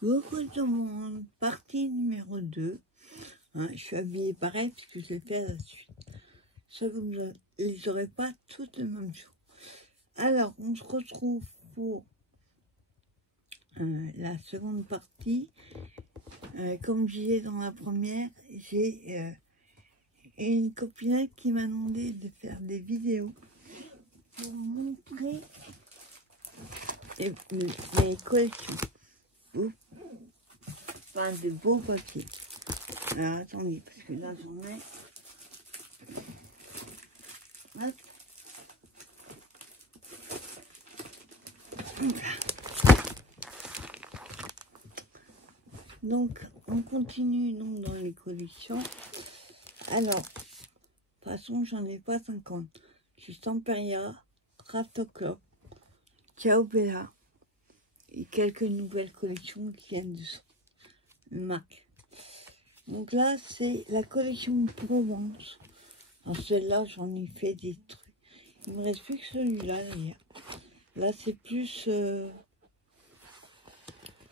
Coucou tout le monde, partie numéro 2. Je suis habillée pareil parce que je vais faire la suite. Ça, vous ne les aurez pas toutes le même jour. Alors, on se retrouve pour la seconde partie. Comme je disais dans la première, j'ai une copinette qui m'a demandé de faire des vidéos pour montrer mes collections. Enfin, de beaux papiers. Alors, attendez, parce que là, j'en ai... Hop. Donc, on continue donc dans les collections. Alors, de toute façon, j'en ai pas 50. J'ai Stamperia, Raftoclop, Ciao Bella et quelques nouvelles collections qui viennent de son marque. Donc là, c'est la collection Provence. Alors celle-là, j'en ai fait des trucs. Il me reste plus que celui-là d'ailleurs. Là, c'est plus... il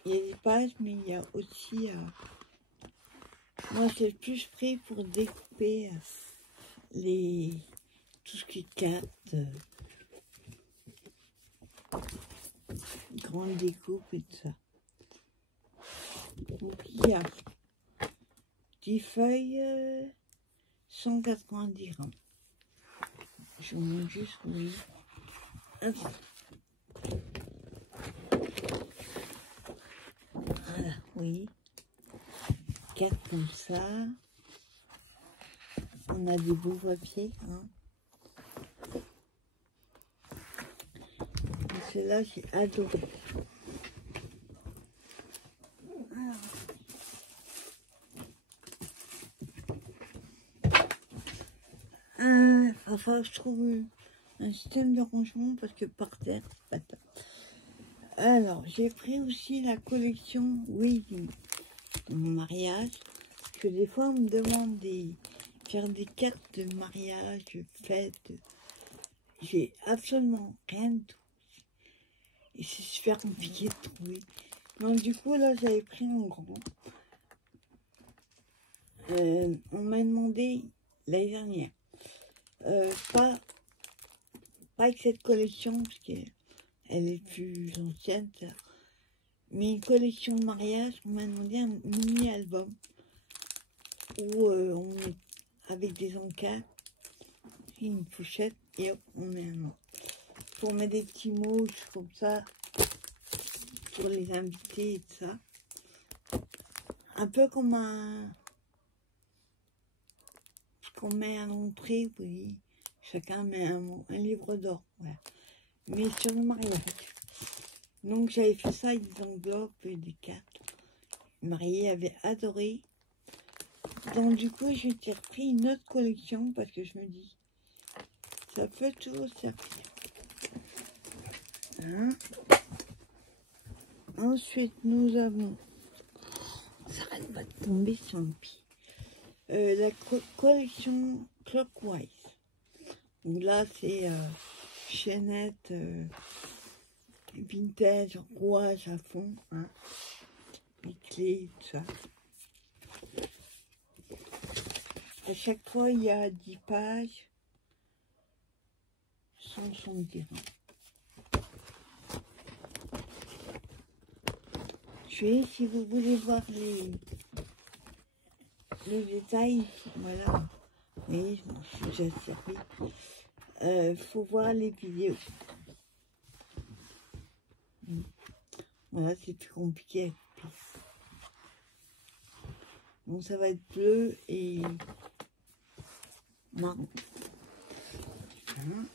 y a des pages, mais il y a aussi... moi, c'est plus pris pour découper tout ce qui est cartes, grande découpe et tout ça. Donc, il y a 10 feuilles, 190 grammes. Je vous montre juste, oui. Hop. Voilà, oui. 4 comme ça. On a des beaux papiers. Hein. Et ceux-là, j'ai adoré. Enfin, je trouve un système de rangement parce que par terre, c'est pas top. Alors, j'ai pris aussi la collection Wedding de mon mariage. Parce que des fois, on me demande de faire des cartes de mariage, de fête. J'ai absolument rien de tout. Et c'est super compliqué de trouver. Donc, du coup, là, j'avais pris en grand. On m'a demandé l'année dernière. Pas avec cette collection, parce qu'elle est plus ancienne, ça. Mais une collection de mariage, on m'a demandé un mini-album où on met avec des encarts, une pochette, et hop, on met un nom. Pour mettre des petits mots comme ça, pour les invités et tout ça. Un peu comme qu'on met à l'entrée, oui. Chacun met un livre d'or, voilà. Mais sur le mariage. Donc j'avais fait ça avec des enveloppes et des cartes. Le marié avait adoré. Donc du coup, j'ai repris une autre collection parce que je me dis, ça peut toujours servir. Hein? Ensuite, nous avons, ça arrête pas de tomber sur le pied, la collection Clockwise. Donc là, c'est chaînette, vintage, rouage à fond, hein, les clés, tout ça. À chaque fois, il y a 10 pages, 170 grammes. Je vais, si vous voulez voir les détails, voilà. Oui, je m'en suis déjà servi. Faut voir les vidéos. Voilà, c'est plus compliqué à couper. Donc ça va être bleu et marron. Hein.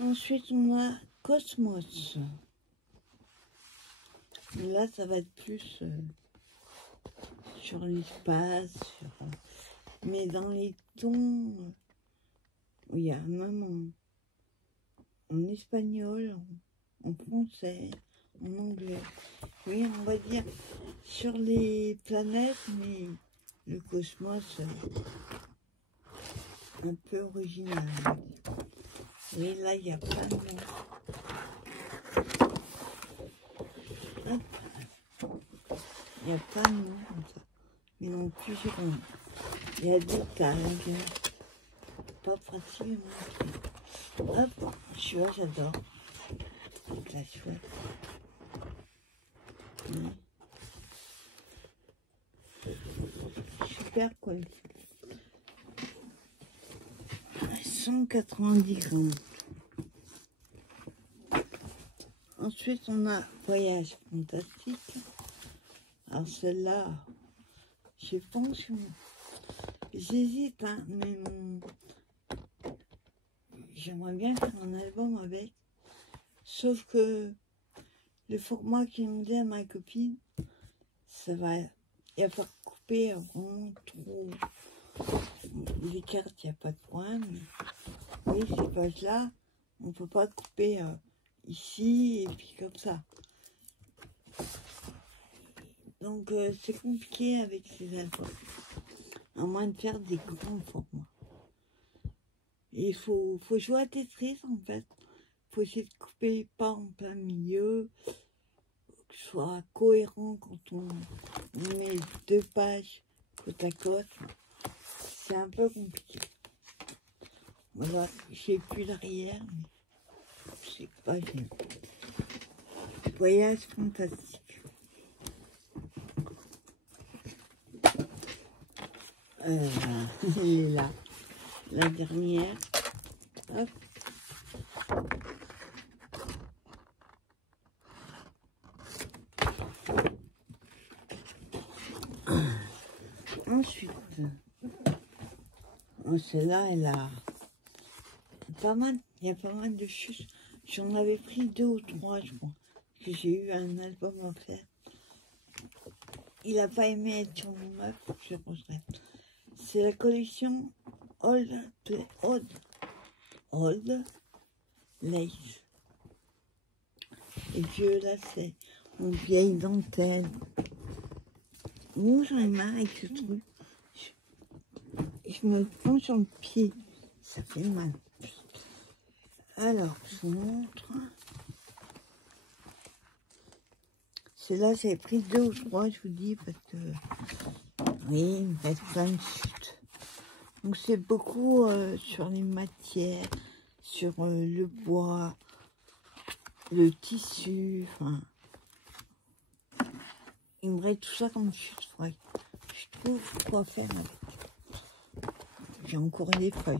Ensuite, on a Cosmos. Et là, ça va être plus sur l'espace, mais dans les tons, il y a même en espagnol, en français, en anglais. Oui, on va dire sur les planètes, mais le cosmos un peu original. Oui, là, il y a plein de mots. Il n'y a pas de nom comme ça. Mais non plus rond. Il y a des tailles. Pas pratique. Hop, celui-là j'adore. C'est la chouette. Super collection. 190 grammes. Ensuite, on a Voyage Fantastique. Alors celle-là, je pense que j'hésite, hein, mais j'aimerais bien faire un album avec. Sauf que le format qui me dit à ma copine, ça va, il va pas couper vraiment trop. Les cartes, il n'y a pas de problème. Oui, ces pages-là, on ne peut pas couper ici et puis comme ça. Donc c'est compliqué avec ces albums. À moins de faire des grands formats. Et il faut jouer à Tetris en fait. Il faut essayer de couper pas en plein milieu. Que ce soit cohérent quand on met 2 pages côte à côte. C'est un peu compliqué. Voilà, j'ai plus l'arrière, mais c'est pas bien. Voyage Fantastique. Elle est là. La dernière. Hop. Ensuite, celle-là, elle a pas mal, il y a pas mal de choses. J'en avais pris 2 ou 3, je crois, que j'ai eu un album à faire. Il n'a pas aimé être sur mon meuble, je regrette. C'est la collection Old Lace. Et vieux lacets, en vieille dentelle. Moi, j'en ai marre avec ce truc. Je me prends sur le pied. Ça fait mal. Alors, je vous montre. Celle-là, j'avais pris 2 ou 3, je vous dis, parce que... Oui, il me reste plein de chutes. Donc, c'est beaucoup sur les matières, sur le bois, le tissu, enfin... Il me reste tout ça comme chute, ouais. Je trouve quoi faire avec. J'ai encore des feuilles.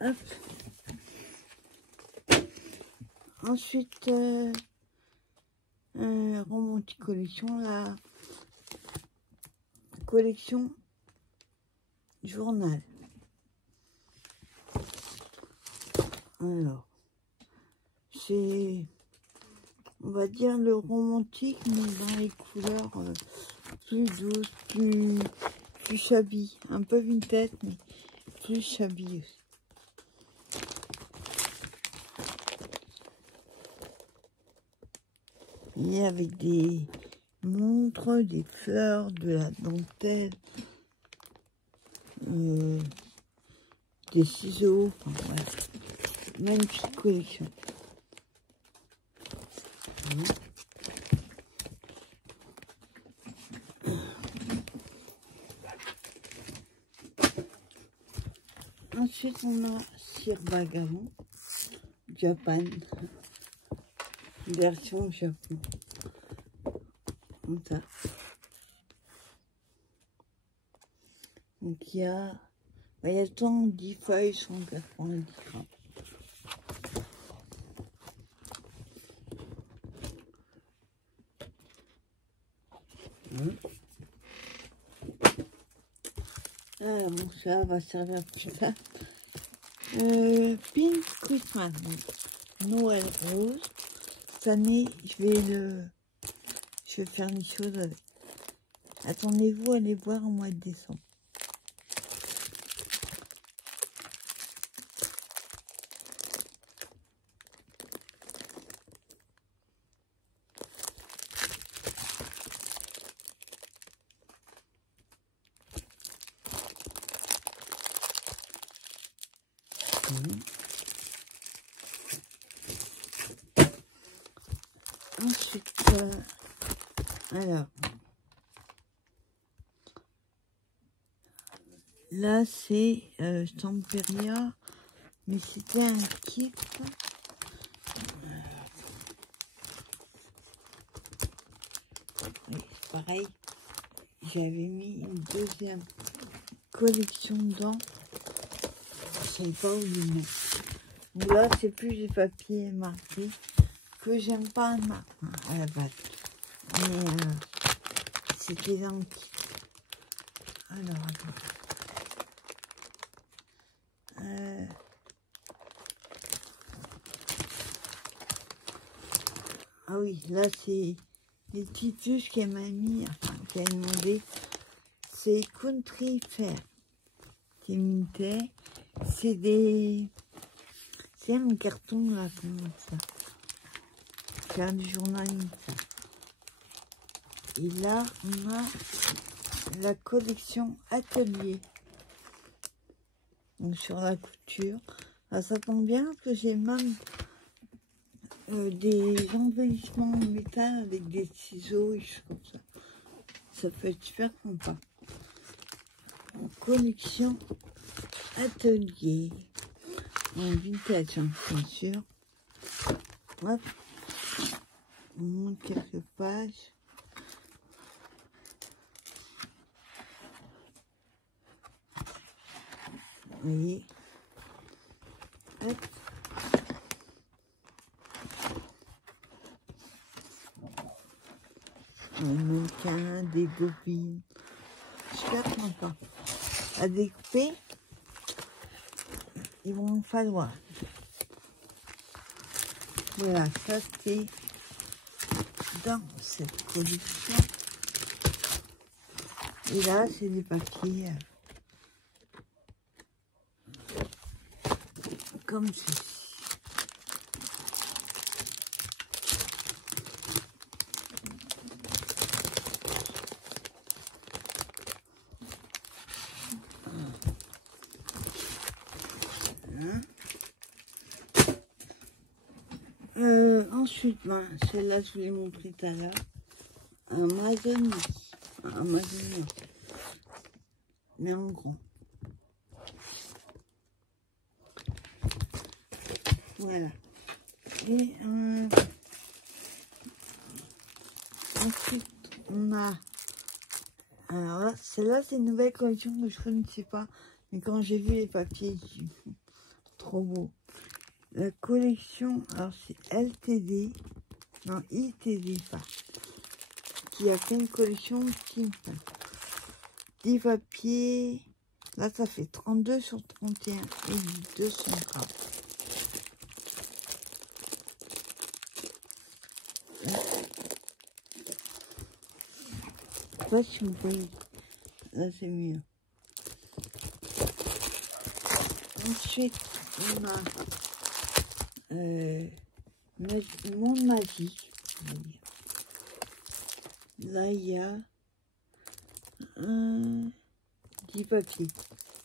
Hop. Ensuite, Romantique Collection, la collection journal. Alors, c'est, on va dire, le romantique, mais dans les couleurs plus douces, plus shabby, un peu vintage, mais plus shabby aussi. Et avec des montres, des fleurs, de la dentelle, des ciseaux, enfin voilà. Magnifique collection. Ensuite, on a Sir Vagabond, Japan, version Japon. Comme ça. Donc, il y a 10 feuilles, 190 grammes. Ah, bon, ça va servir plus tard. Pink Christmas, Noël rose. Cette année, je vais faire des choses avec. Attendez-vous à les voir au mois de décembre. Ensuite, alors, là c'est Stamperia, mais c'était un kit. Oui, c'est pareil, j'avais mis une deuxième collection dedans, je savais pas où les mettre. Là c'est plus des papiers marqués que j'aime pas à la base, mais c'était dans le kit. Alors attends. Ah oui, là c'est les petites tuches qu'elle m'a mis, enfin qu'elle m'a demandé. C'est Country Fair qui imitait. C'est des... C'est un carton là, comment ça. Faire du journalisme. Et là, on a la collection Atelier. Donc sur la couture. Ah, ça tombe bien parce que j'ai même des embellissements en métal avec des ciseaux et choses comme ça. Ça peut être super sympa. En collection Atelier. En vintage, hein, bien sûr. Hop. On monte quelques pages. Vous voyez. Hop. Un mannequin, des bobines. Super sympa. À découper, ils vont me falloir. Voilà, ça c'est dans cette collection. Et là, c'est des papiers comme ceci. Ensuite, ben, celle-là, je vous l'ai montré tout à l'heure. Un Amazonie. Un Amazonie. Mais en grand. Voilà. Et ensuite, on a... Alors là, celle-là, c'est une nouvelle collection que je ne connaissais pas. Mais quand j'ai vu les papiers, j'ai dit, trop beau. La collection, alors c'est LTD, non ITD pas, qui a fait une collection steampunk. 10 papiers, là ça fait 32 sur 31 et 200 grammes. Je sais pas si vous voyez, là c'est mieux. Ensuite, on a Monde magique. Là, il y a 10 papiers.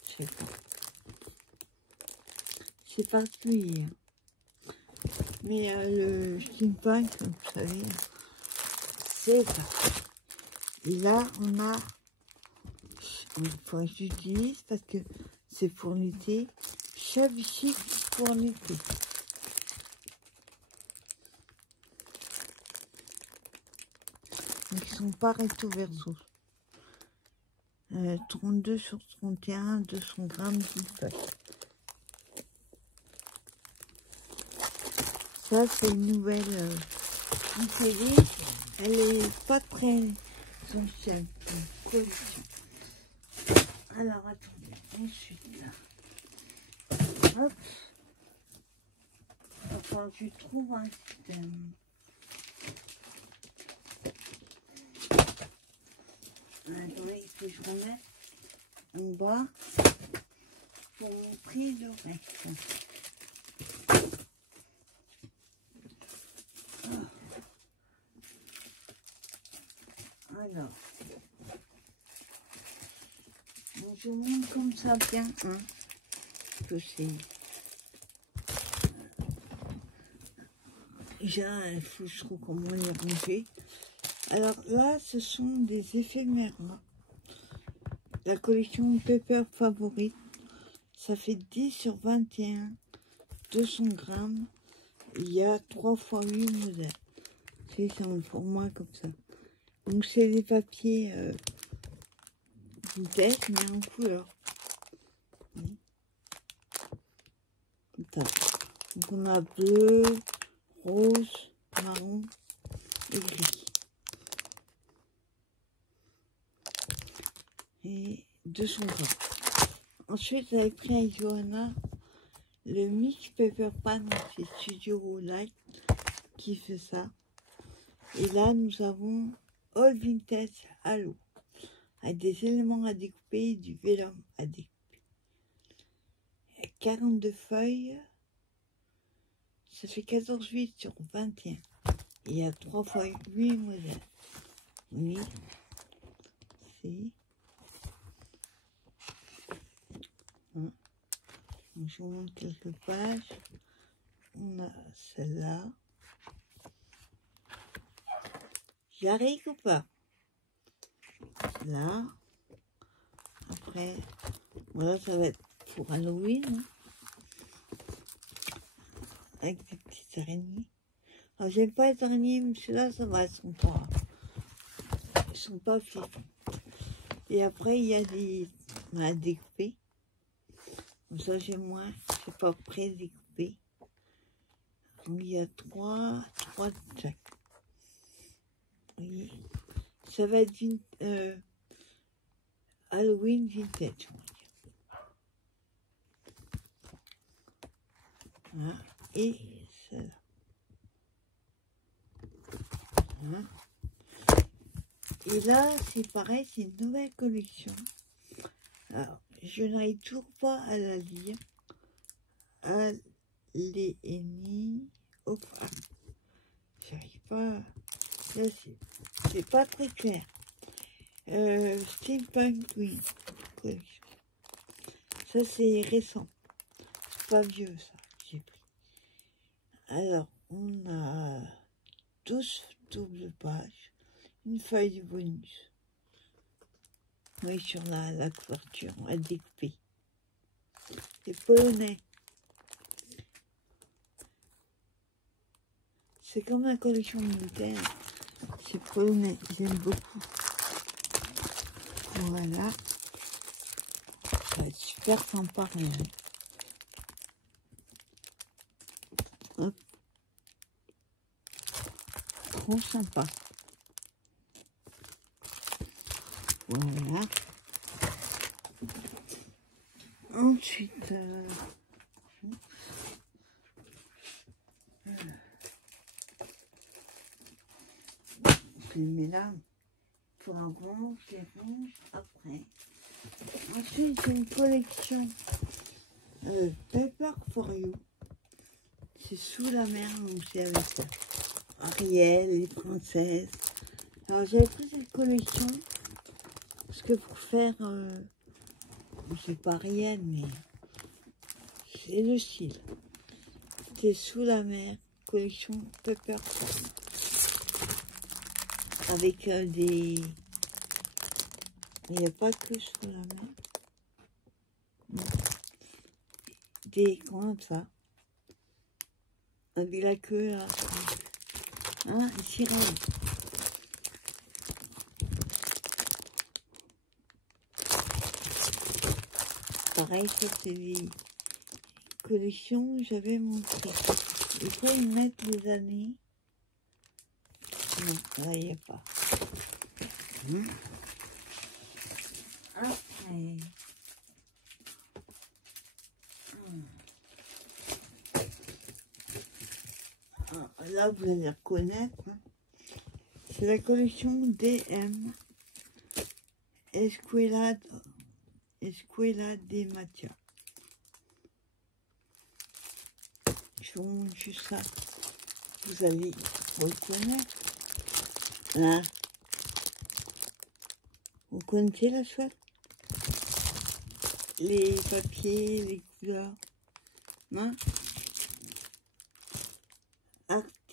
Je sais pas. C'est particulier. Hein. Mais le steampunk, vous savez, c'est ça. Et là, on a... Il faudrait que j'utilise parce que c'est pour l'été. Chavichi pour l'été. Donc, ils sont pas recto verso. 32 sur 31, 200 grammes de feuilles. Ça, c'est une nouvelle télé. Elle est pas très ancienne. Collection. Alors, attendez. Ensuite, là. Hop. Enfin, je trouve un système. Attendez, il faut que je remette en bas pour montrer le reste. Alors, je vous montre comme ça bien, hein, que c'est Il faut que je trouve comment les ranger. Alors là, ce sont des éphémères. La collection Pepper Favorite. Ça fait 10 sur 21, 200 grammes. Il y a 3 x 8 modèles. C'est un format comme ça. Donc c'est des papiers vintage, mais en couleur. Comme ça. Donc on a bleu, rose, marron et gris. Et 200 grammes. Ensuite, j'avais pris à Johanna le Mix Pepper Pan, c'est Studio Light qui fait ça. Et là, nous avons All Vintage Halo, avec des éléments à découper et du vélum à découper. Il y a 42 feuilles, ça fait 14,8 sur 21. Et il y a 3 x 8 modèles. Oui, c'est... Je vous montre quelques pages. On a celle-là. J'arrive ou pas? Là. Après, voilà, ça va être pour Halloween. Hein. Avec des petites araignées. Alors, j'aime pas les araignées, mais ceux-là, ça va, elles sont pas fifs. Et après, il y a des à découper. Comme ça, j'ai moins, c'est pas pré-découpé. Il y a 3 de chaque. Oui. Ça va être Halloween vintage, on va dire. Voilà. Et celle-là. Voilà. Et là, c'est pareil, c'est une nouvelle collection. Alors, je n'arrive toujours pas à la lire. Alénie Oprah. J'arrive pas. Là, c'est pas très clair. Steampunk Queen collection. Ça, c'est récent. C'est pas vieux, ça, j'ai pris. Alors, on a 12 doubles pages. Une feuille de bonus. Oui, sur la couverture, on va découper. C'est polonais. C'est comme la collection militaire. C'est polonais, j'aime beaucoup. Voilà. Ça va être super sympa, regardez. Hop. Trop sympa. Voilà. Ensuite, je les mets là pour avant, je les range après. Ensuite, j'ai une collection Pepper for You. C'est sous la mer, donc c'est avec Ariel, les princesses. Alors, j'avais pris cette collection parce que pour faire, c'est pas Ariel, mais c'est le style. C'était sous la mer, collection Pepper for You. Avec des... Il n'y a pas que sous la mer. Non. Des... Comment ça? Avec la queue là. Hein, une sirène. Pareil, ça c'est des collections que j'avais montrées. Et quoi, ils mettent les années? Non, là il n'y a pas. Après. Là, vous allez reconnaître. Hein. C'est la collection DM Escuela de Matia. Je vous montre juste ça. Vous allez reconnaître. Hein. Vous connaissez la chouette? Les papiers, les couleurs. Hein?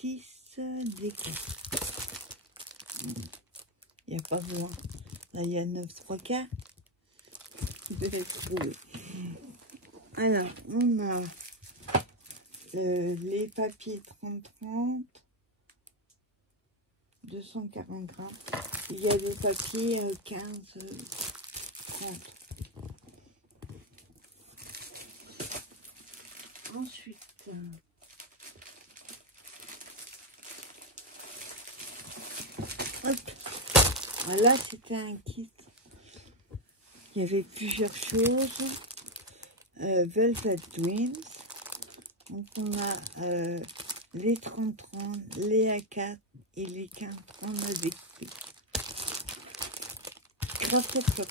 6 déco. Il n'y a pas besoin. Là, il y a 9 3/4. Vous devez trouver. Alors, on a les papiers 30-30, 240 grammes. Il y a le papier 15-30. Ensuite, hop, voilà, c'était un kit. Il y avait plusieurs choses. Velvet Dreams. Donc on a les 30-30, les A4 et les 15-30 découpés. Craft et Pop.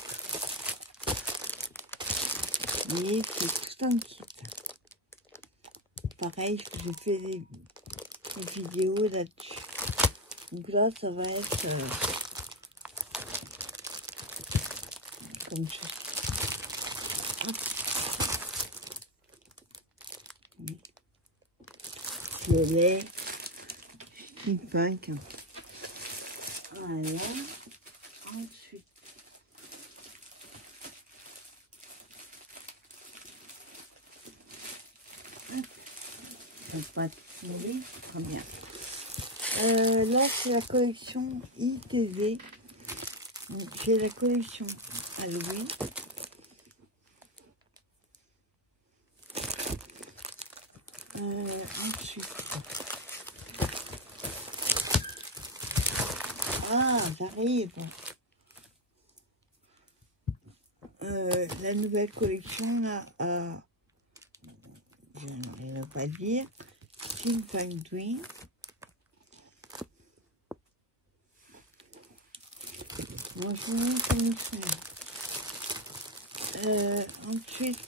Vous voyez, c'est tout un kit. Pareil, j'ai fait des vidéos là-dessus. Donc là, ça va être comme ceci. Violet, pink. Voilà. Ensuite, je vais pas tomber. Très bien. Là, c'est la collection ITV. J'ai la collection Halloween. Ensuite, j'arrive. La nouvelle collection là, je ne vais pas dire, Teen Fine Dream. Moi, je me connais. Ensuite,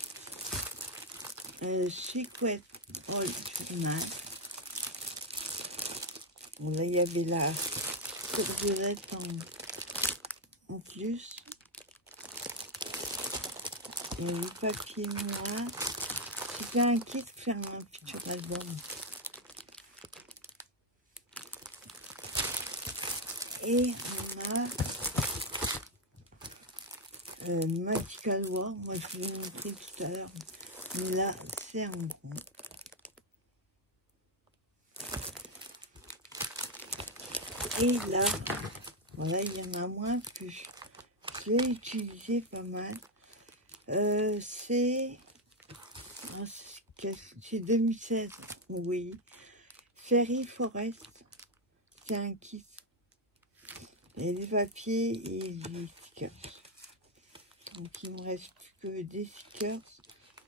Secret All Journal. Bon, là, il y avait la violette en plus. Et le papier noir. C'était un kit pour faire un futur album. Et on a Magical War. Moi, je vous l'ai montré tout à l'heure. Mais là, c'est en gros. Et là, voilà, il y en a moins que je l'ai utilisé pas mal. C'est 2016, oui. Fairy Forest, c'est un kit. Et les papiers et les stickers. Donc il me reste plus que des stickers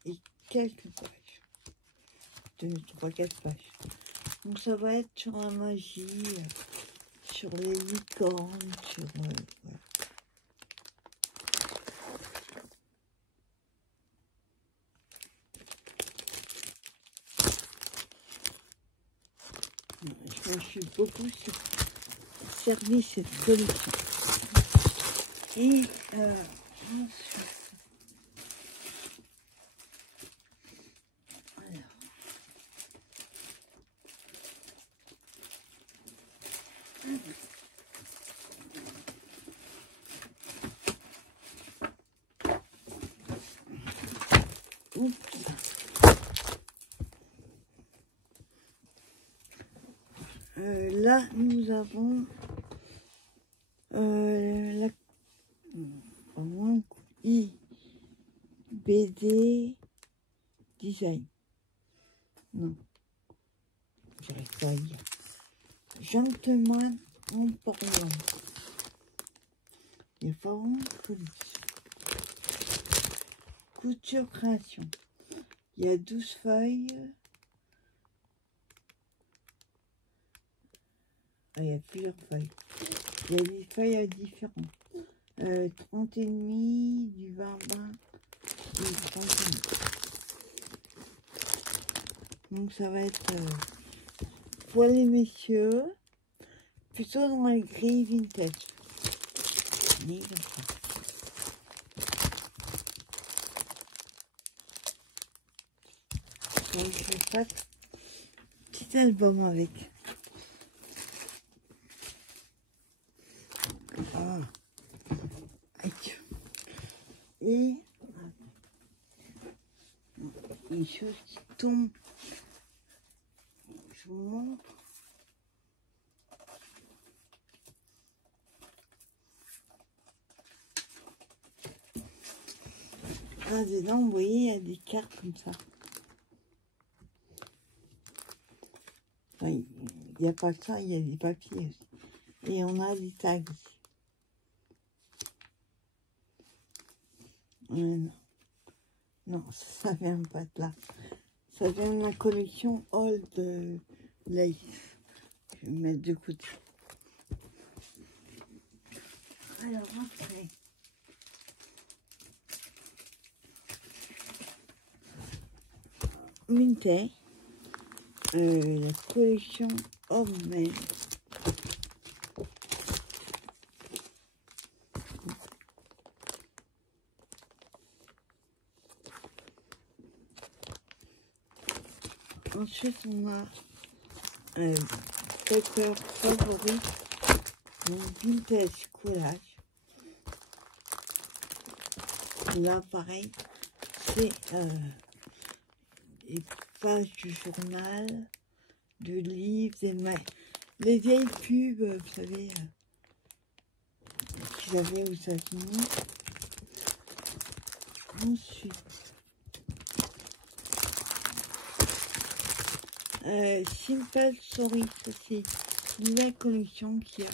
et quelques pages. 2, 3, 4 pages. Donc ça va être sur la magie, sur les licornes, sur... voilà. Je me suis beaucoup servi cette collection. Et ensuite, alors, oups. Là, nous avons la BD Design. Non, j'arrive pas à lire. Gentleman en parlant. Il y a pas vraiment de couture création. Il y a 12 feuilles. Il y a plusieurs feuilles. Il y a des feuilles différentes. 30 et demi, du 20, et 30 et demi. Donc ça va être pour les messieurs, plutôt dans les gris vintage. Mais comme ça. Donc je vais faire un petit album avec. Et les choses qui tombent, je vous montre. Ah, dedans, vous voyez, il y a des cartes comme ça. Enfin, il n'y a pas que ça, il y a des papiers aussi. Et on a des tags ici. Non, non, ça vient pas de là. Ça vient de la collection Old Life. Je vais me mettre de côté. Alors après, Minté, la collection Homemade. Ensuite, on a Pepper Favori, donc Vintage Collage. Là, pareil, c'est les pages du journal, de livres, les vieilles pubs, vous savez, qu'ils avaient aux États-Unis. Ensuite, Simple Story, ça c'est une nouvelle collection qui a.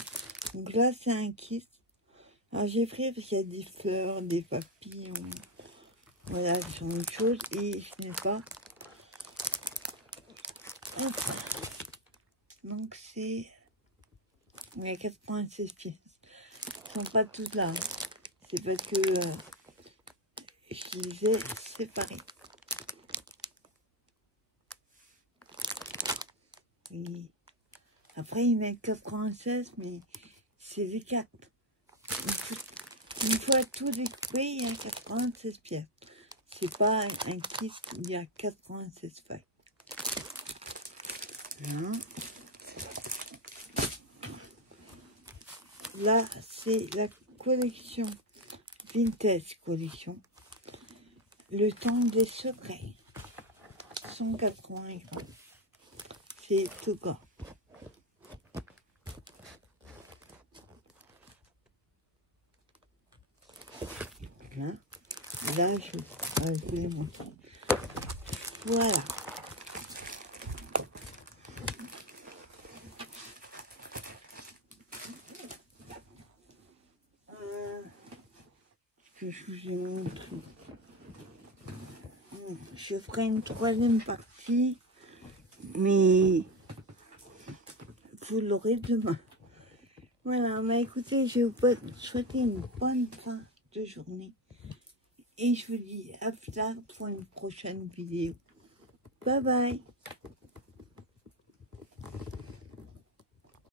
Donc là, c'est un kit. Alors j'ai pris parce qu'il y a des fleurs, des papillons, voilà, ce genre de choses, et je n'ai pas. Hop. Donc c'est. Il y a 96 pièces. Elles sont pas toutes là. C'est parce que je les ai séparées. Et après, ils mettent 96, mais c'est les 4. Une fois tout découpé, il y a 96 pièces. C'est pas un kit, il y a 96 feuilles. Voilà. Là, c'est la collection Vintage Collection. Le temps des secrets. 180 grammes. C'est tout gras. Là, je vais les montrer. Voilà. Que je vous ai montré. Je ferai une troisième partie, mais vous l'aurez demain. Voilà, mais écoutez, je vous souhaite une bonne fin de journée. Et je vous dis à plus tard pour une prochaine vidéo. Bye bye.